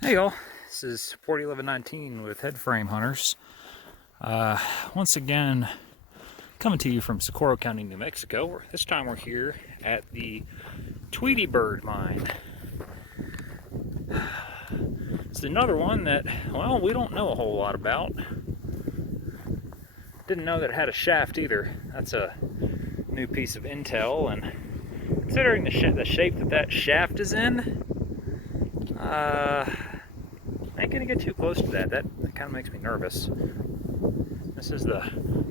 Hey y'all, this is 401119 with Headframe Hunters. Once again, coming to you from Socorro County, New Mexico. This time we're here at the Tweety bird mine. It's another one that, well, we don't know a whole lot about. Didn't know that it had a shaft either. That's a new piece of intel, and considering the shape that shaft is in, I ain't gonna get too close to that. That kind of makes me nervous. This is the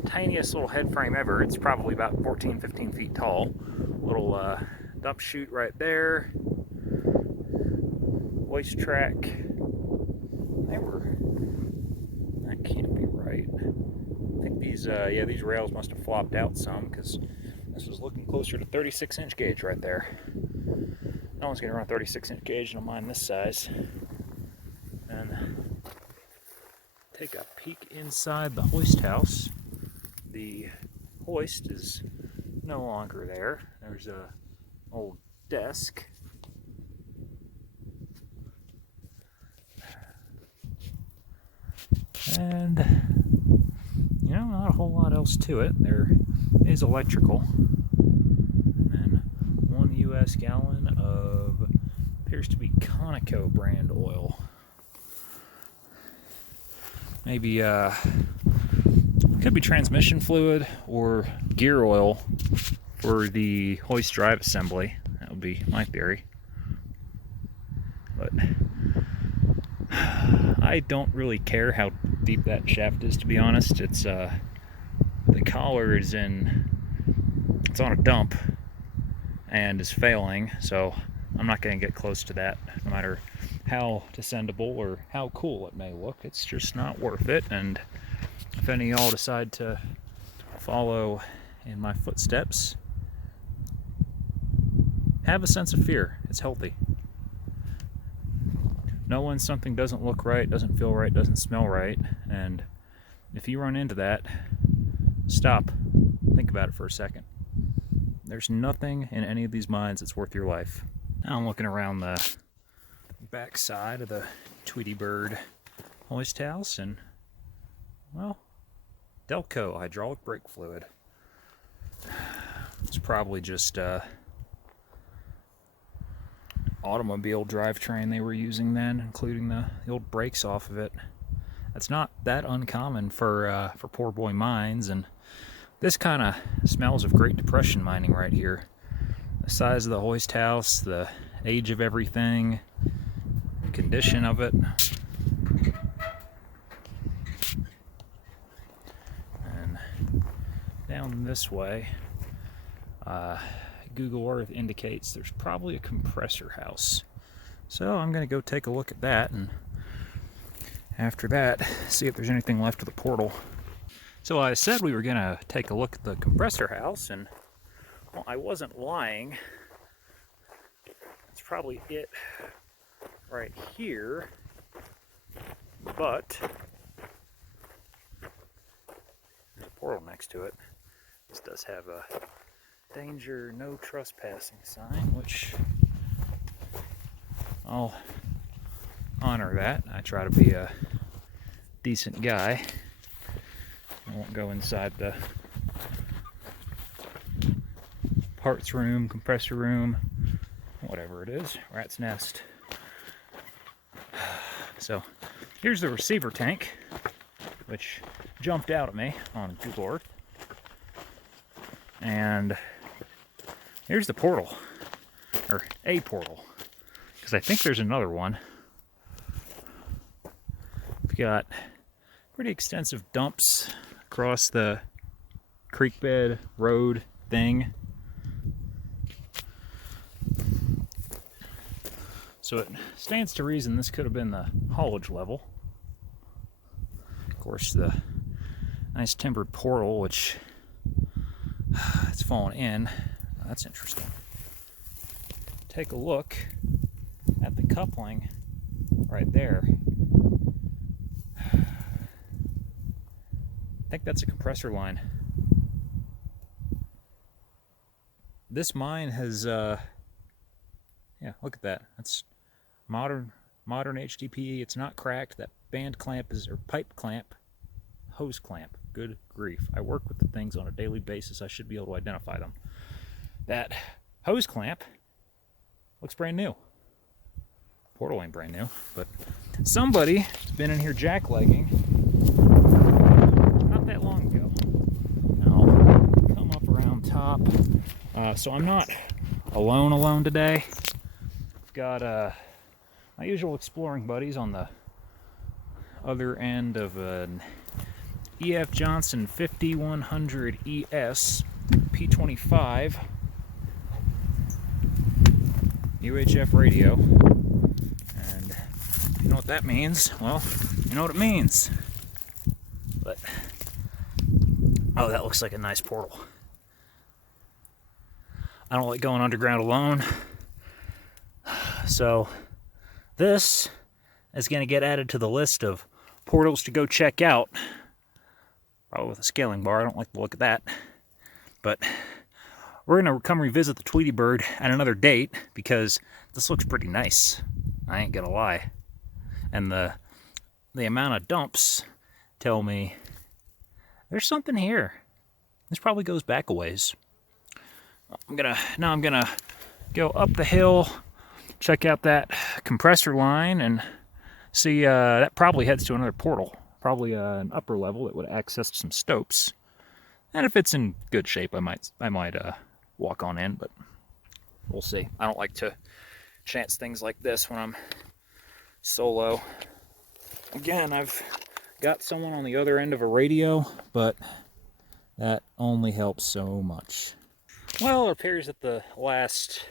tiniest little head frame ever. It's probably about 14, 15 feet tall. Little dump chute right there. Hoist track. That can't be right. I think these rails must have flopped out some because this was looking closer to 36-inch gauge right there. No one's gonna run a 36-inch gauge in a mine this size. And take a peek inside the hoist house. The hoist is no longer there. There's a old desk. And, not a whole lot else to it. There is electrical. And 1 US gallon of, appears to be Conoco brand oil. Maybe, could be transmission fluid or gear oil for the hoist drive assembly. That would be my theory. But I don't really care how deep that shaft is, to be honest. It's the collar is it's on a dump and is failing, so I'm not going to get close to that, no matter how descendable or how cool it may look. It's just not worth it. And if any of y'all decide to follow in my footsteps, have a sense of fear. It's healthy. Know when something doesn't look right, doesn't feel right, doesn't smell right, and if you run into that, stop. Think about it for a second. There's nothing in any of these mines that's worth your life. Now I'm looking around the back side of the Tweety bird hoist house, and, well, Delco hydraulic brake fluid. It's probably just automobile drivetrain they were using then, including the old brakes off of it. That's not that uncommon for poor boy mines, and this kind of smells of Great Depression mining right here. The size of the hoist house, the age of everything, the condition of it. And down this way, Google Earth indicates there's probably a compressor house. So I'm going to go take a look at that, and after that, see if there's anything left of the portal. So I said we were going to take a look at the compressor house, and, well, I wasn't lying. That's probably it right here. But there's a portal next to it. This does have a danger, no trespassing sign, which I'll honor that. I try to be a decent guy. I won't go inside the parts room, compressor room, whatever it is, rat's nest. So here's the receiver tank, which jumped out at me on Google Earth. And here's the portal, or a portal, because I think there's another one. We've got pretty extensive dumps across the creek bed road thing. So it stands to reason this could have been the haulage level. Of course, the nice timbered portal, which it's fallen in. That's interesting. Take a look at the coupling right there. I think that's a compressor line. This mine has, yeah, look at that. That's modern modern HDPE. It's not cracked. That band clamp is, or pipe clamp, hose clamp. Good grief. I work with the things on a daily basis. I should be able to identify them. That hose clamp looks brand new. Portal ain't brand new, but somebody's been in here jacklegging not that long ago. I'll come up around top. So I'm not alone today. I've got my usual exploring buddies on the other end of an E.F. Johnson 5100 ES P25 UHF radio. And you know what that means? Well, you know what it means. But, oh, that looks like a nice portal. I don't like going underground alone. So, this is going to get added to the list of portals to go check out. Probably with a scaling bar. I don't like the look of that. But we're going to come revisit the Tweety bird at another date because this looks pretty nice. I ain't going to lie. And the amount of dumps tell me there's something here. This probably goes back a ways. I'm gonna go up the hill, check out that compressor line, and see that probably heads to another portal. Probably an upper level that would access some stopes. And if it's in good shape, I might walk on in, but we'll see. I don't like to chance things like this when I'm solo. Again, I've got someone on the other end of a radio, but that only helps so much. Well, it appears that the last,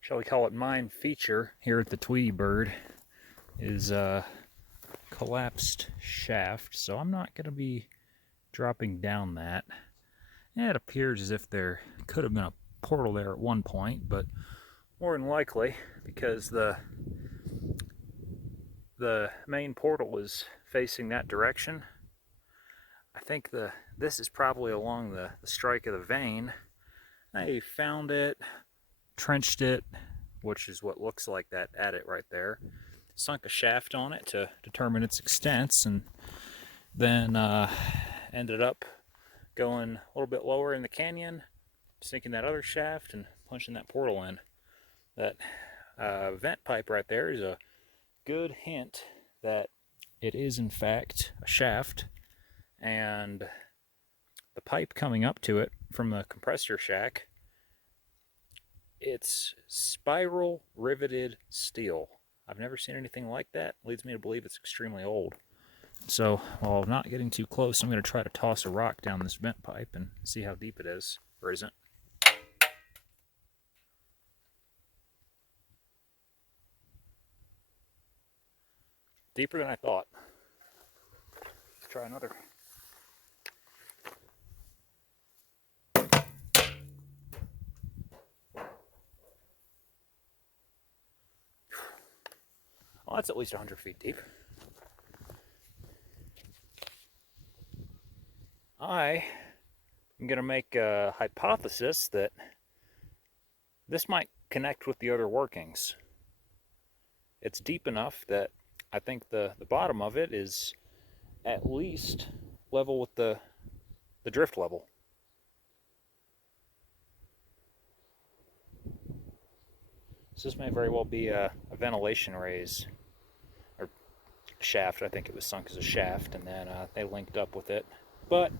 shall we call it, mine feature here at the Tweety bird is a collapsed shaft, so I'm not going to be dropping down that. Yeah, it appears as if there could have been a portal there at one point, but more than likely, because the main portal is facing that direction, I think this is probably along the strike of the vein. They found it, trenched it, which is what looks like that adit right there, sunk a shaft on it to determine its extents, and then ended up going a little bit lower in the canyon, sinking that other shaft and punching that portal in. That vent pipe right there is a good hint that it is in fact a shaft, and the pipe coming up to it from the compressor shack, it's spiral riveted steel. I've never seen anything like that. Leads me to believe it's extremely old. So, while not getting too close, I'm going to try to toss a rock down this vent pipe and see how deep it is, or isn't. Deeper than I thought. Let's try another. Well, that's at least 100 feet deep. I am going to make a hypothesis that this might connect with the other workings. It's deep enough that I think the bottom of it is at least level with the drift level. So this may very well be a ventilation raise, or shaft. I think it was sunk as a shaft, and then they linked up with it. But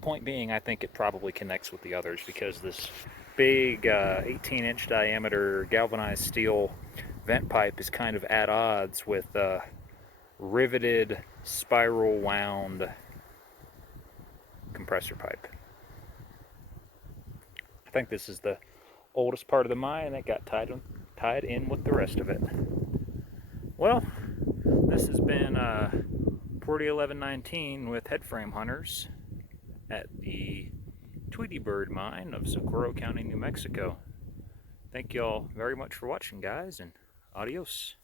point being, I think it probably connects with the others because this big 18-inch diameter galvanized steel vent pipe is kind of at odds with riveted spiral wound compressor pipe. I think this is the oldest part of the mine that got tied in with the rest of it. Well, this has been Porty 1119 with Headframe Hunters at the Tweety Bird Mine of Socorro County, New Mexico. Thank you all very much for watching, guys, and adios.